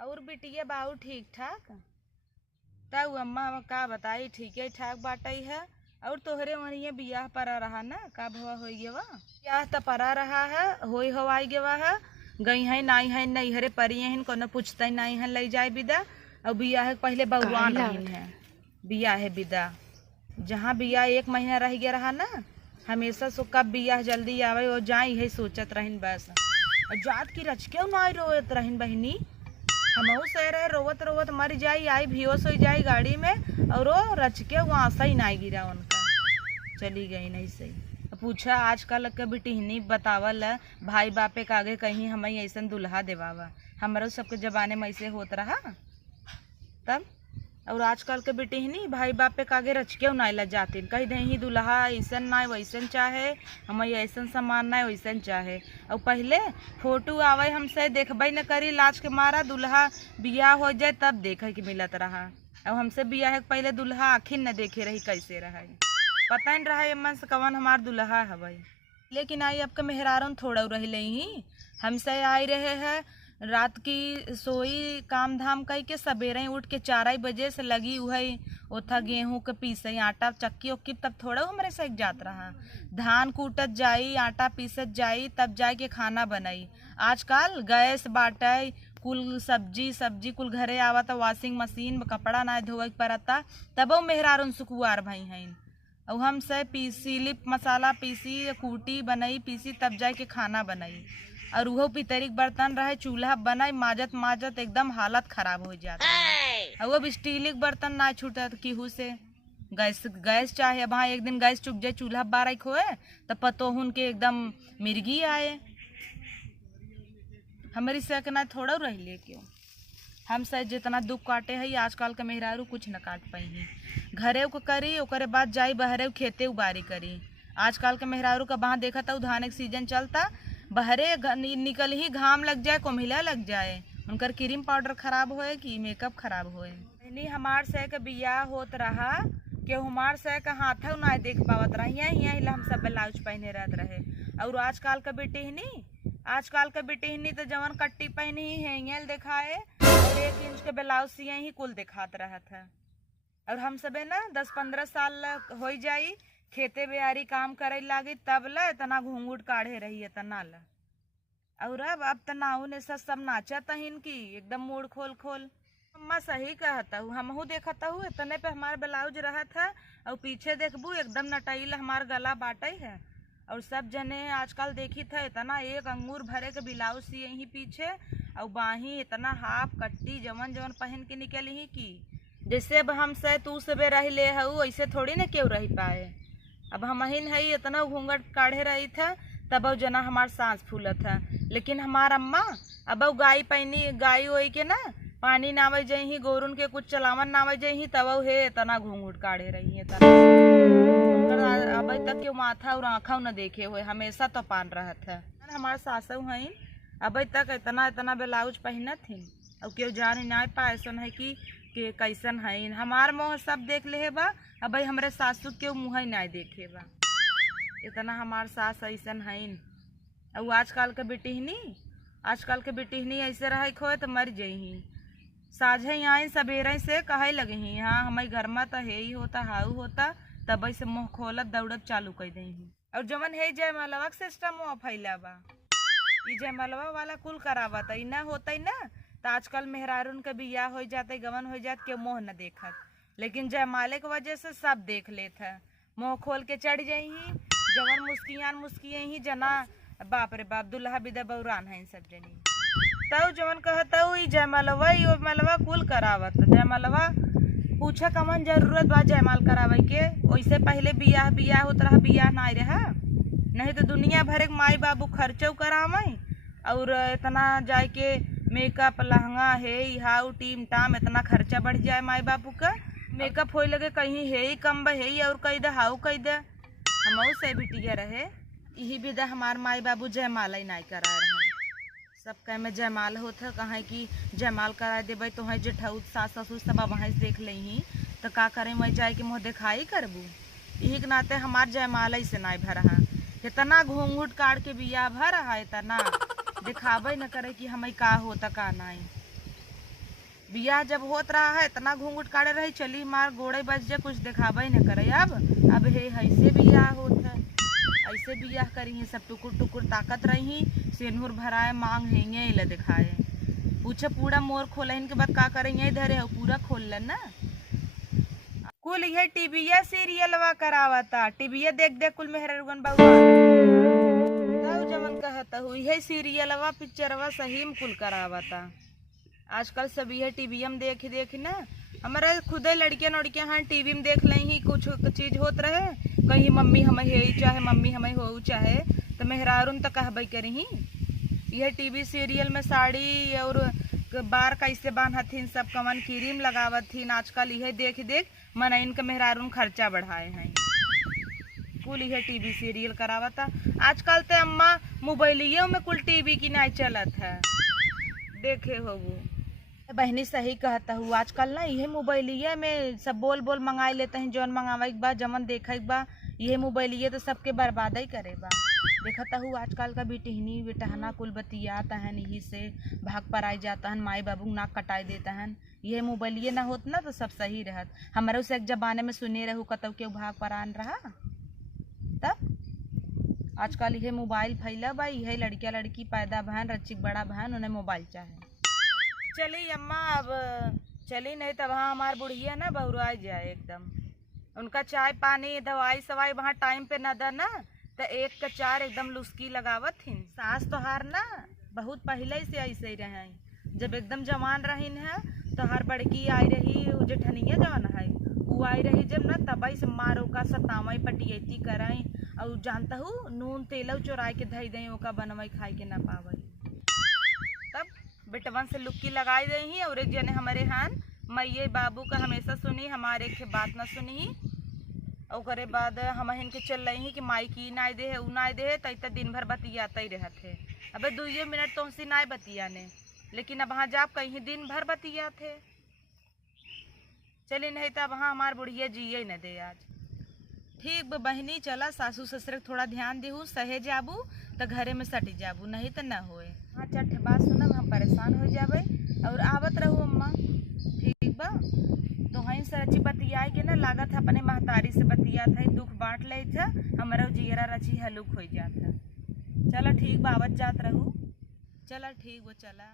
और बिटिया बाऊ ठीक ठाक? तब अम्मा का बताई ठीक ठाक बाटई है। और तोहरे वहीं बियाह परा रहा ना, का भवा हो गया बियाह तो परा रहा है, होई हो आई गवा है। गई है नाई है नहीं हरे परी है, कोनो पूछता ही नहीं है, ले जाए विदा। और बियाह है पहले बहुआन रही है, बियाह है विदा। जहाँ बियाह 1 महीना रह गया रहा ना, हमेशा सो कब बियाह जल्दी आवे और जाए यही सोचत रहीन बस। और जात की रच क्यों ना रोत रहीन बहनी, हमहू सह रहे रोवत रोवत मर जाई, आई बेहोश हो जाई गाड़ी में, और वो रच के वो आशा ही ना गिरा उनका, चली गई नहीं सही। पूछा आजकल के बिटिहनी बतावल भाई बापे के आगे कहीं हमें ऐसा दुल्हा देवावा, हमारे सबके जमाने में ऐसे होत रहा तब। और आजकल के बिटिहनी भाई बापे के आगे रच के ना जाती, कही दही दुल्हा ऐसन ना वैसन चाहे, हमें ऐसा सामान ना वैसन चाहे। और पहले फोटो आवे हमसे देखबे न करी, लाज के मारा दुल्हा बियाह हो जाए तब देखे के मिलत रहा। और हमसे बियाह के पहले दुल्हा आखिर न देखे रही कैसे रहे, पता नहीं रहा मन से कवन हमार दुल्हा हवई। लेकिन आई अब के मेहरारों थोड़ा रह ही, हमसे आई रहे है रात की सोई काम धाम कही के सवेरे उठ के 4 बजे से लगी हुई ओथा गेहूं के पीसे, आटा चक्की उक्की, तब थोड़ा हमारे से जात रहा। धान कूटत जाई, आटा पीसत जाई, तब जाए के खाना बनाई। आजकल गैस बाटे, कुल सब्जी कुल घरे आवता, वॉशिंग मशीन, कपड़ा ना धोवे पड़ता, तब मेहरारून सुकुआर भाई हैं। और हमसे पीसी लिप मसाला पीसी कूटी बनाई पीसी, तब जाए के खाना बनाई। और वो पितरिक बर्तन रहे, चूल्हा बनाई, माजत माजत एकदम हालत खराब हो जाता है। और वो स्टीलिक बर्तन ना छूटा केहू से, गैस चाहे। अब हाँ एक दिन गैस चुक जाए, चूल्हा बारह खोए तो पतोहुन के एकदम मिर्गी आए। हमारी सकना थोड़ा रह ले क्यों, हम सह जितना दुख काटे है आजकल के मेहरारू कुछ न काट पाई। घरे को करी ओकरे बाद जाई बहरे खेते उबारी करी। आजकल के मेहरारू का वहाँ देखा था धान के सीजन चलता, बहरे निकल ही घाम लग जाए, कोमिला लग जाए, उनकर क्रीम पाउडर खराब होए कि मेकअप खराब होए। नहीं हमार से के बियाह होत रहा कि हमार से का हाथ ना देख पावत रहा, यही हम सब ब्लाउज पहने रहत रहे। और आजकल के बेटिहनी तो जवन कट्टी पहनी हेंगेल दिखाए, और 1 इंच के ब्लाउज सिए ही कुल दिखात रहा था। और हम सबे ना 10-15 साल हो जाई खेते बेयारी काम करे लागी, तब ला इतना घूंघूट काढ़े रही इतना ला। और अब तनाऊ ने सब नाचत हिन की एकदम मूड खोल खोल। अम्मा सही कहता हूँ, हमहू देखता हूँ इतने पे हमार ब्लाउज रहा था, और पीछे देखबू एकदम नटाइल हमार गला बाटे है। और सब जने आजकल देखी था इतना 1 अंगूर भरे के ब्लाउज सिए ही पीछे, और बाही इतना हाफ कट्टी जवन जवन पहन के निकली ही की जैसे अब हमसे तू सबे रह ले हूँ ऐसे थोड़ी ना क्यों रह पाए। अब हम ही नहीं इतना घूंघट काढ़े रही था, तब जना हमार सांस फूला था। लेकिन हमार अम्मा अब गाय पहनी गाय होई के ना पानी नावे जही, गोरुन के कुछ चलावन नावे जही, तब हे इतना घूंघट काढ़े रही है। अब तक क्यों माथा और आँखा न देखे हुए हमेशा तो पान रहा था। हमार सासू हैं अब तक इतना ब्लाउज पहनत थी, और क्यों जान ना पाए सुन है कि कैसन है। हमार मुँह सब देख ले बा, अब हमारे सासू के मुँह ही ना देखे बा, इतना हमार सास ऐसन है। और आजकल के बेटिहनी ऐसे रहे खोए तो मर जही, साझे आई सवेरे से कहे लगे ही हाँ हमारे घर में तो है ही होता हाउ होता, तब से मुँह खोलत दौड़त चालू कर दही। और जमन है जयमालवा के सिस्टम मुँह फैला बा, जयमालवा वाला कुल करावत न होता ना, तो आजकल मेहरारून के बियाह हो जाते गवन हो जाते के मुँह न देखत। लेकिन जयमाले की वजह से सब देख लेत है, मुँह खोल के चढ़ जाही, जवन मुस्कियान ही जना बाप रे बाप दुल्हा बिदा बौरान है सब जनी। तब जवन कहता जयमालवा कुल करावत। जयमालवा पूछा कमन जरूरत बा जयमाल करावे के, वैसे पहले बियाह होत रहा, बियाह ना रहा, नहीं तो दुनिया भर के माई बाबू खर्चो करावे, और इतना जाए के मेकअप लहंगा है हाउ टीम टाम इतना खर्चा बढ़ जाए माई बाबू का। मेकअप हो लगे कहीं है ही कम है और कही दे हाउ कही दे। हम से बिटिया रहे यही विदा हमार माई बाबू जयमाल ही नहीं करा रहे, सब कह में जयमाल होता कहाँ कि जयमाल करा देवे तो है जेठऊ सास ससुर सब वहीं से देख ली, तो का करें वहीं जाए कि मुँह दिखाई करबू। यही के नाते हमार जयमाल ही से नहीं भरा, इतना घूंघूट काट के बिया भर है, इतना दिखावे न करे कि हमें का होता का नहीं। बियाह जब होत रहा है इतना घूंघट काटे रही, चली मार गोड़े बच जा, कुछ दिखावे न करे। अब हे ऐसे बियाह होत है, ऐसे बियाह करी है, सब टुकुर टुकुर ताकत रही, सेनुर भराए मांग हेंगे इला दिखाए। पूछे पूरा मोर खोलहिन के बाद का करेंगे, इधर है पूरा खोल ल ना। कुल ये टीविया सीरियलवा करावता, टीविया देख देख कुल मेहरगन बाबू जमन कहता हूँ, यही सीरियलवा पिक्चरवा सही में कुल करावता। आजकल सब यह टीवी में देख देख ना, हमारे खुदे लड़कियां लड़कियां हाँ टीवी में देख लें ही कुछ चीज होत रहे, कहीं मम्मी हमें हे चाहे मम्मी हमें हो चाहे, तो मेहरारून तो कहबई करी। यह टीवी सीरियल में साड़ी और बार कैसे बांधथिन, सब कवन क्रीम लगावथिन, आजकल यह देख देख मन इनके मेहरारून खर्चा बढ़ाए हैं। कुल यह टीवी सीरियल करावता। आजकल तो अम्मा मोबाइलियों में कुल टीवी की नहीं चलत है, देखे हो वो बहनी सही कहता हूँ। आजकल ना यह मोबाइलिया में सब बोल बोल मंगाई लेते हैं, जौन मंगावे के बा जमन देखे के बा, यह मोबाइलिया तो सबके बर्बाद ही करे बा। देखता हूँ आजकल का बिटहनी बिटहना कुल बतियाता है, यही से भाग पर आई जाता है, माई बाबू नाक कटाई देता है। यह मोबाइलिया ना होत ना तो सब सही रहत। हमारे से एक जमाने में सुने रहू कतौ के भाग पर आन रहा, तब आजकल यह मोबाइल फैला बा, यह लड़किया लड़की पैदा बहन रचिक बड़ा बहन उन्हें मोबाइल चाहे। चली अम्मा अब चली, नहीं तब वहाँ हमार बुढ़िया ना बहुरा जाए एकदम, उनका चाय पानी दवाई सवाई वहाँ टाइम पे न दा ना, तो एक का चार एकदम लुस्की लगावत थी। सास तो हार ना बहुत पहले से ऐसे ही रहे, जब एकदम जवान रहीन है तो हर बड़की आई रही जेठनिया जवान है वो आई रही जब ना, तबई से मारो का सतावई पटियती कराई, और जानता हूँ नून तेल चोराई के धई दई ओका बनवाई खाई के ना पावई। तब बेटवन से लुक्की लगाई दही, और एक जने हमारे हान मैये बाबू का हमेशा सुनी, हमारे के बात ना सुनी। और बाद हम इनके चल रही कि माई की नाई दे है उ नाई दे है, तैत दिन भर बतियाते ही रहते। अबे 2 मिनट तो उनसे नाई बतियाने, लेकिन अब वहाँ जाप कहीं दिन भर बतियाते। चली नहीं तो वहाँ हमार बुढ़िया जिये न दे आज। ठीक बहनी चला, सासू ससुर थोड़ा ध्यान देहू, सहे जाबू तो घरे में सटी जाबू, नहीं तो न होए। हाँ चट बात सुनब हम परेशान हो जाबे, और आवत रहू अम्मा, ठीक बा। तो वहीं से रची बतिया के ना लागत अपने महतारी से बतिया था, दुख बांट ले था, हमारा जियरा रची हलुक हो जाता। चला ठीक बा, आवत जात रहू, चला ठीक वो चला।